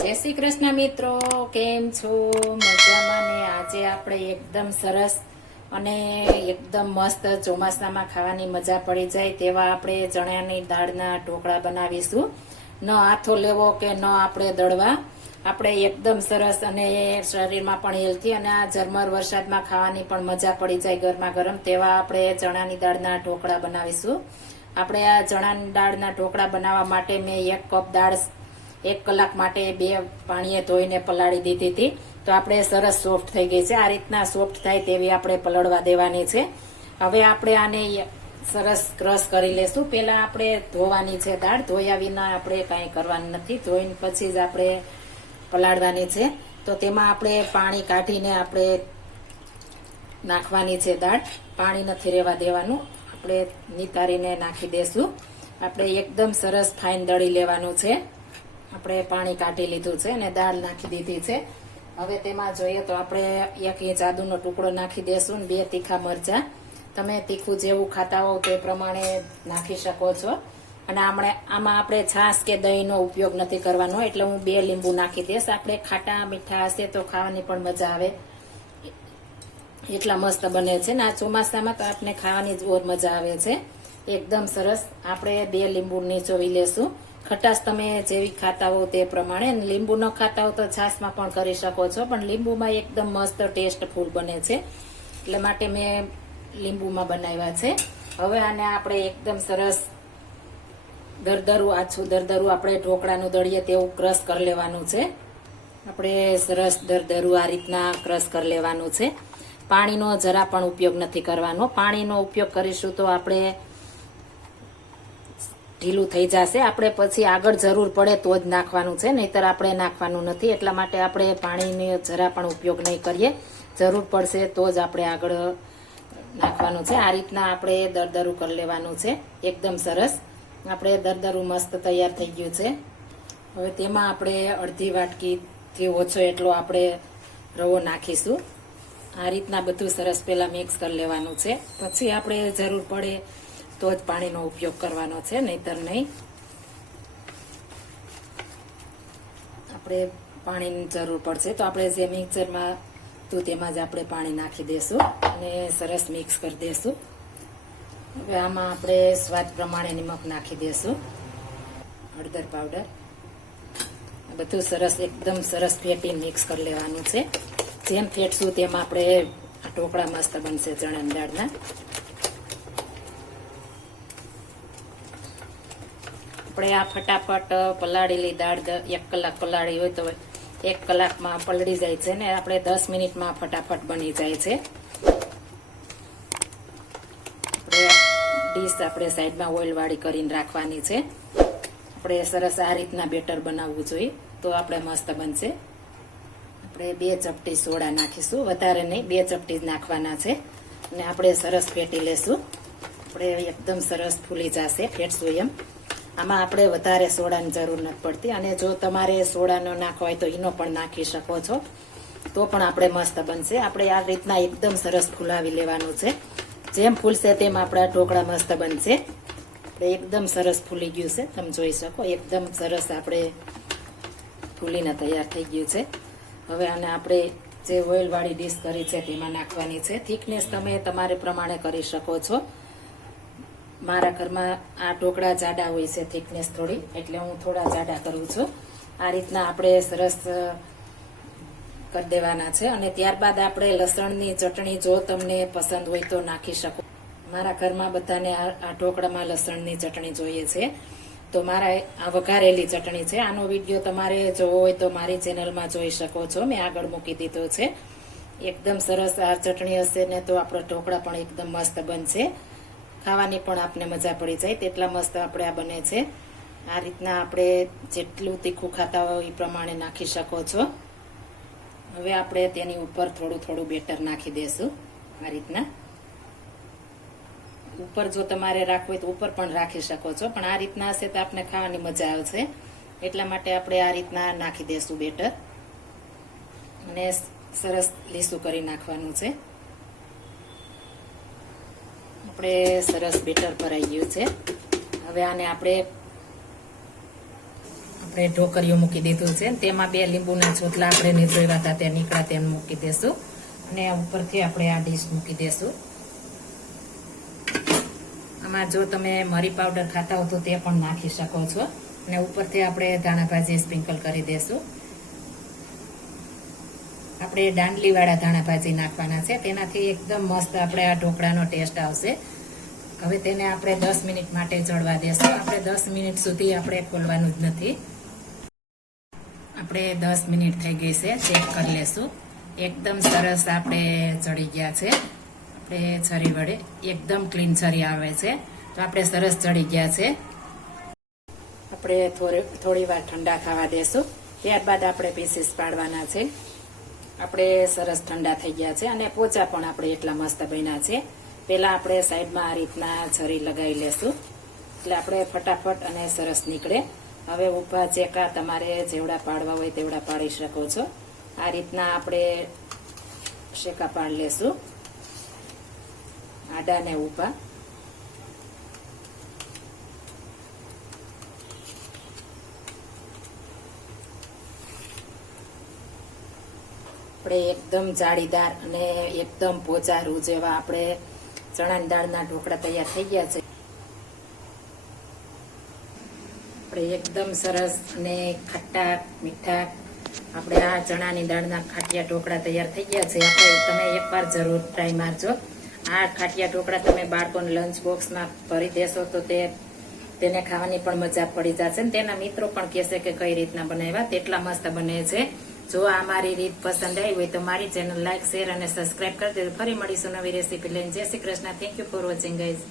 જય શ્રી કૃષ્ણ મિત્રો, કેમ છો? મજામાં ને? આજે આપણે એકદમ સરસ અને એકદમ મસ્ત ચોમાસામાં ખાવાની મજા પડી જાય તેવા આપણે ચણાની દાળના ઢોકળા બનાવીશું. ન આથો લેવો કે ન આપણે દળવા, આપણે એકદમ સરસ અને શરીરમાં પણ હેલ્થી અને આ ઝરમર વરસાદમાં ખાવાની પણ મજા પડી જાય ગરમા ગરમ તેવા આપણે ચણાની દાળના ઢોકળા બનાવીશું. આપણે આ ચણાની દાળના ઢોકળા બનાવવા માટે મેં 1 કપ દાળ 1 કલાક માટે 2 પાણીએ ધોઈને પલાળી દીધી હતી. તો આપણે સરસ સોફ્ટ થઈ ગઈ છે. આ રીતના સોફ્ટ થાય તેવી આપણે પલળવા દેવાની છે. હવે આપણે આને સરસ ક્રશ કરી લેશું. પહેલા આપણે ધોવાની છે દાળ, ધોયા વિના આપણે કાંઈ કરવાનું નથી. ધોઈને પછી જ આપણે પલાળવાની છે. તો તેમાં આપણે પાણી કાઢીને આપણે નાખવાની છે દાળ. પાણી નથી રહેવા દેવાનું, આપણે નિતારીને નાખી દેશું. આપણે એકદમ સરસ ફાઇન દળી લેવાનું છે. આપણે પાણી કાઢી લીધું છે અને દાળ નાખી દીધી છે. હવે તેમાં જોઈએ તો આપણે 1 ઇંચ આદુનો ટુકડો નાખી દેશું, 2 તીખા મરચાં. તમે તીખું જેવું ખાતા હોવ તે પ્રમાણે નાખી શકો છો. અને આમાં આપણે છાશ કે દહીંનો ઉપયોગ નથી કરવાનો, એટલે હું 2 લીંબુ નાખી દઈશ. આપણે ખાટા મીઠા હશે તો ખાવાની પણ મજા આવે, એટલા મસ્ત બને છે ને આ ચોમાસામાં તો આપણે ખાવાની જ ઓર મજા આવે છે. એકદમ સરસ આપણે 2 લીંબુ નીચોવી લેશું. ખટાશ તમે જેવી ખાતા હો તે પ્રમાણે. લીંબુ ન ખાતા હો તો છાશમાં પણ કરી શકો છો, પણ લીંબુમાં એકદમ મસ્ત ટેસ્ટફુલ બને છે, એટલે માટે મેં લીંબુમાં બનાવ્યા છે. હવે આને આપણે એકદમ સરસ દરદરું, આછું દરદરું આપણે ઢોકળાનું દળીએ તેવું ક્રશ કરી લેવાનું છે. આપણે સરસ દરદરું આ રીતના ક્રશ કરી લેવાનું છે. પાણીનો જરા પણ ઉપયોગ નથી કરવાનો. પાણીનો ઉપયોગ કરીશું તો આપણે ઢીલું થઈ જશે. આપણે પછી આગળ જરૂર પડે તો જ નાખવાનું છે, નહીતર આપણે નાખવાનું નથી. એટલા માટે આપણે પાણીનો જરા પણ ઉપયોગ નહીં કરીએ. જરૂર પડશે તો જ આપણે આગળ નાખવાનું છે. આ રીતના આપણે દરદરું કરી લેવાનું છે. એકદમ સરસ આપણે દરદરું મસ્ત તૈયાર થઈ ગયું છે. હવે તેમાં આપણે અડધી વાટકીથી ઓછો એટલો આપણે રવો નાખીશું. આ રીતના બધું સરસ પહેલાં મિક્સ કરી લેવાનું છે. પછી આપણે જરૂર પડે તો જ પાણીનો ઉપયોગ કરવાનો છે, નહીતર નહીં. આપણે પાણીની જરૂર પડશે તો આપણે જે મિક્સરમાં તો તેમાં જ આપણે પાણી નાખી દઈશું અને સરસ મિક્સ કરી દઈશું. હવે આમાં આપણે સ્વાદ પ્રમાણે નિમક નાખી દઈશું, હળદર પાવડર. બધું સરસ એકદમ સરસ ફેટી મિક્સ કરી લેવાનું છે. જેમ ફેટશું તેમ આપણે આ ઢોકળા મસ્ત બનશે ચણાની દાળના. આપણે આ ફટાફટ પલાળેલી દાળ 1 કલાક પલાળી હોય તો 1 કલાકમાં પલળી જાય છે ને આપણે 10 મિનિટમાં ફટાફટ બની જાય છે. આપણે સાઈડમાં ઓઇલ વાળી કરીને રાખવાની છે. આપણે સરસ આ રીતના બેટર બનાવવું જોઈએ તો આપણે મસ્ત બનશે. આપણે 2 ચપટી સોડા નાખીશું, વધારે નહીં, 2 ચપટી જ નાખવાના છે. અને આપણે સરસ ફેટી લેશું. આપણે એકદમ સરસ ફૂલી જશે ફેટશું એમ. આમાં આપણે વધારે સોડાની જરૂર નથી પડતી, અને જો તમારે સોડાનો નાખવો હોય તો એનો પણ નાખી શકો છો, તો પણ આપણે મસ્ત બનશે. આપણે આ રીતના એકદમ સરસ ફૂલાવી લેવાનું છે. જેમ ફૂલશે તેમ આપણા ઢોકળા મસ્ત બનશે. આપણે એકદમ સરસ ફૂલી ગયું છે, તમે જોઈ શકો. એકદમ સરસ આપણે ફૂલીને તૈયાર થઈ ગયું છે. હવે આને આપણે જે ઓઇલવાળી ડીશ કરી છે તેમાં નાખવાની છે. થિકનેસ તમે તમારે પ્રમાણે કરી શકો છો. મારા ઘરમાં આ ઢોકળા જાડા હોય છે થિકનેસ થોડી, એટલે હું થોડા જાડા કરું છું. આ રીતના આપણે સરસ કરી દેવાના છે. અને ત્યારબાદ આપણે લસણની ચટણી જો તમને પસંદ હોય તો નાખી શકો. મારા ઘરમાં બધાને આ ઢોકળામાં લસણની ચટણી જોઈએ છે, તો મારા આ વઘારેલી ચટણી છે. આનો વિડીયો તમારે જોવો હોય તો મારી ચેનલમાં જોઈ શકો છો, મેં આગળ મૂકી દીધો છે. એકદમ સરસ આ ચટણી હશે ને તો આપણો ઢોકળા પણ એકદમ મસ્ત બનશે. ખાવાની પણ આપને મજા પડી જાય તેટલા મસ્ત આપણે આ બને છે. આ રીતના આપણે જેટલું તીખું ખાતા હોય એ પ્રમાણે નાખી શકો છો. હવે આપણે તેની ઉપર થોડું થોડું બેટર નાખી દઈશું. આ રીતના ઉપર જો તમારે રાખવું હોય તો ઉપર પણ રાખી શકો છો, પણ આ રીતના હશે તો આપણે ખાવાની મજા આવશે, એટલા માટે આપણે આ રીતના નાખી દઈશું બેટર. અને સરસ લીસું કરી નાખવાનું છે. આપણે સરસ બેટર ભરાઈ ગયું છે. હવે આને આપણે આપણે ઢોકરીયું મૂકી દીધું છે. તેમાં 2 લીંબુના છોતલા આપણે નીચોવ્યા હતા તે નીકળ્યા તેને મૂકી દેશું અને ઉપરથી આપણે આ ડીશ મૂકી દેશું. આમાં જો તમે મરી પાવડર ખાતા હો તો તે પણ નાખી શકો છો અને ઉપરથી આપણે ધાણા ભાજી સ્પ્રિંકલ કરી દેશું. આપણે દાંડલીવાળા ધાણા ભાજી નાખવાના છે, તેનાથી એકદમ મસ્ત આપણે આ ઢોકળાનો ટેસ્ટ આવશે. હવે તેને આપણે 10 મિનિટ માટે ચડવા દેશું. આપણે 10 મિનિટ સુધી આપણે ખોલવાનું જ નથી. આપણે 10 મિનિટ થઈ ગઈ છે, ચેક કરી લેશું. એકદમ સરસ આપણે ચડી ગયા છે. આપણે છરી વડે એકદમ ક્લીન છરી આવે છે, તો આપણે સરસ ચડી ગયા છે. આપણે થોડી વાર ઠંડા થવા દેશું, ત્યારબાદ આપણે પીસીસ પાડવાના છે. આપણે સરસ ઠંડા થઈ ગયા છે અને પોચા પણ આપણે એટલા મસ્ત બન્યા છે. પહેલા આપણે સાઈડમાં આ રીતના છરી લગાવી લેશું એટલે આપણે ફટાફટ અને સરસ નીકળે. હવે ઊભા ચેકા તમારે જેવડા પાડવા હોય તેવડા પાડી શકો છો. આ રીતના આપણે શેકા પાડી લેશું, આડા ને ઊભા. આપણે એકદમ જાળીદાર અને એકદમ પોચા રૂ જેવા આપણે ચણાની દાળના ઢોકળા તૈયાર થઈ ગયા છે. આપણે એકદમ સરસ અને ખટ્ટા મીઠા આપણે આ ચણાની દાળના ખાટિયા ઢોકળા તૈયાર થઈ ગયા છે. આપણે તમે એકવાર જરૂર ટ્રાય મારજો. આ ખાટિયા ઢોકળા તમે બાળકોને લંચ બોક્સમાં ભરી દેશો તો તેને ખાવાની પણ મજા પડી જશે ને તેના મિત્રો પણ કહેશે કે કઈ રીતના બનાવ્યા, તેટલા મસ્ત બને છે. જો આ મારી રીત પસંદ આવી હોય તો મારી ચેનલ લાઈક, શેર અને સબસ્ક્રાઇબ કરી દેજો. ફરી મળીશું નવી રેસીપી લઈને. જય Shri Krishna. Thank you for watching guys.